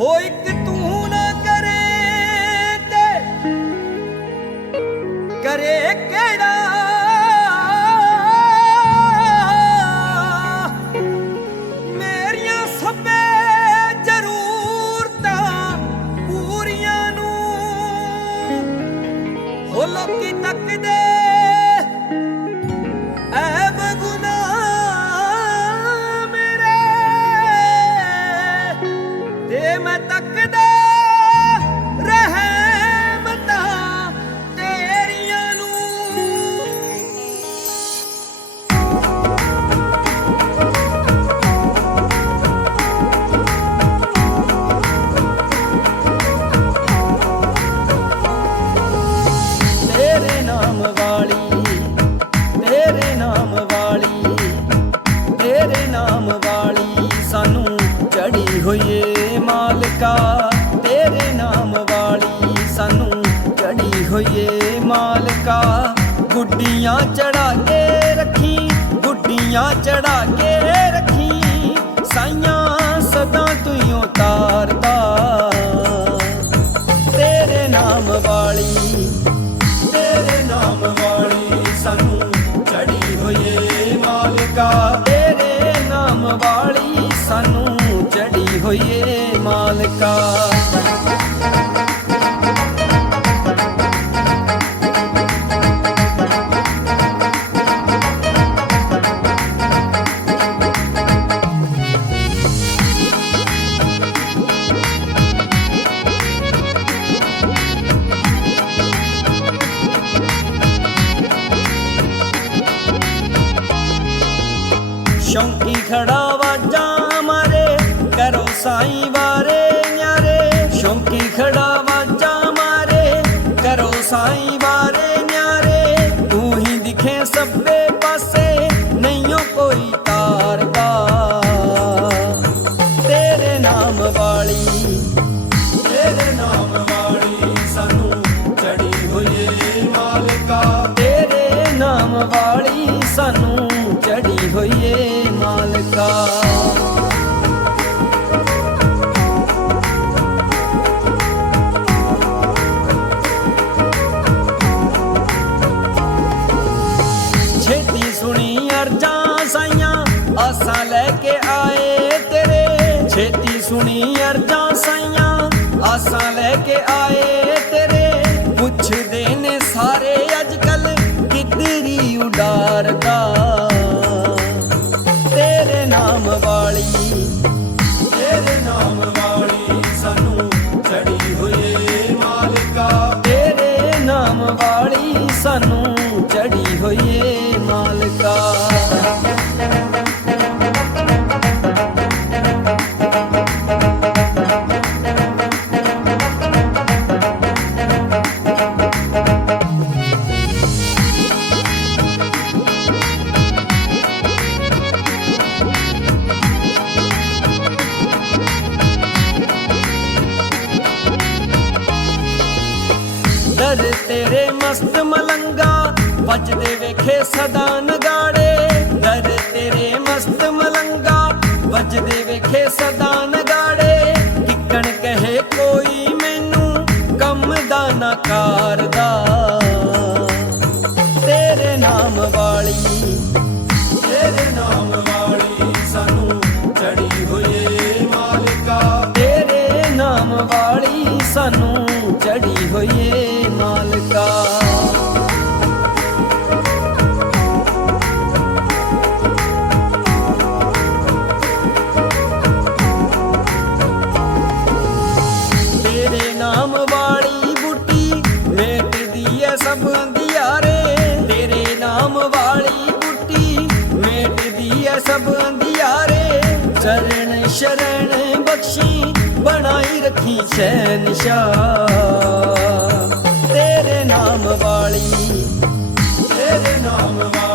ਹੋ ਇੱਕ ਤੂੰ ਨਾ ਕਰੇ ਤੇ ਕਰੇ ਕਿਹੜਾ? ਮੇਰੀਆਂ ਸਭੇ ਜ਼ਰੂਰਤਾਂ ਪੂਰੀਆਂ ਨੂੰ ਹੋ ਲੋਕੀ ਤੱਕਦੇ ਤੱਕਦਾ ਚੜੀ ਹੋਈ ਏ ਮਾਲਕਾ। ਗੁੱਡੀਆਂ ਚੜਾ ਕੇ ਰੱਖੀ, ਗੁੱਡੀਆਂ ਚੜਾ ਕੇ ਰੱਖੀ। ਸਾਈਆਂ ਸਦਾ ਤੂੰ ਹੀ ਉਤਾਰਦਾ ਤੇਰੇ ਨਾਮ ਵਾਲੀ, ਤੇਰੇ ਨਾਮ ਵਾਲੀ ਸਾਨੂੰ ਚੜੀ ਹੋਈਏ ਮਾਲਕਾ। ਤੇਰੇ ਨਾਮ ਵਾਲੀ ਸਾਨੂੰ ਚੜੀ ਹੋਈਏ ਮਾਲਕਾ। শঙ্কি খেড়া ਵਾਲੀ ਸਾਨੂੰ ਚੜੀ ਹੋਈਏ ਮਾਲਕਾ। ਛੇਤੀ ਸੁਣੀ ਅਰਜਾਂ ਸਾਈਆਂ, ਆਸਾਂ ਲੈ ਕੇ ਆਏ ਤੇਰੇ। ਛੇਤੀ ਸੁਣੀ ਅਰਜਾਂ ਸਾਈਆਂ, ਆਸਾਂ ਲੈ ਕੇ ਆਏ ਨਾਮ ਵਾਲੀ, ਤੇਰੇ ਨਾਮ ਵਾਲੀ ਸਾਨੂੰ ਚੜੀ ਹੋਏ ਮਾਲਕਾ। ਤੇਰੇ ਨਾਮ ਵਾਲੀ ਸਾਨੂੰ ਚੜੀ ਹੋਈਏ ਮਾਲਕਾ। ਦਰ ਤੇਰੇ ਮਸਤ ਮਲੰਗਾ, ਵੱਜਦੇ ਵੇਖੇ ਸਦਾ ਨਗਾੜੇ। ਦਰ ਤੇਰੇ ਮਸਤ ਮਲੰਗਾ, ਵੱਜਦੇ ਵੇਖੇ ਸਦਾ ਨਗਾੜੇ। ਕਿੱਕਣ ਕਹੇ ਕੋਈ ਮੈਨੂੰ, ਕੰਮ ਦਾ ਨਾ ਕਰਦਾ। ਤੇਰੇ ਨਾਮ ਵਾਲੀ, ਤੇਰੇ ਨਾਮ ਮਾਲਕਾ। ਤੇਰੇ ਨਾਮ ਵਾਲੀ ਬੁੱਟੀ ਮੇਟਦੀ ਐ ਸਭ ਅੰਧਿਆਰੇ। ਤੇਰੇ ਨਾਮ ਵਾਲੀ ਬੁੱਟੀ ਮੇਟਦੀ ਐ ਸਭ ਅੰਧਿਆਰੇ। ਚਰਨ ਸ਼ਰਨ ਬਖਸ਼ੀ, ਬਣਾਈ ਰੱਖੀ ਸ਼ਹਿਨਸ਼ਾਹ। ਤੇਰੇ ਨਾਮ ਵਾਲੀ ਤੇਰੇ ਨਾਮ ਵਾਲੀ।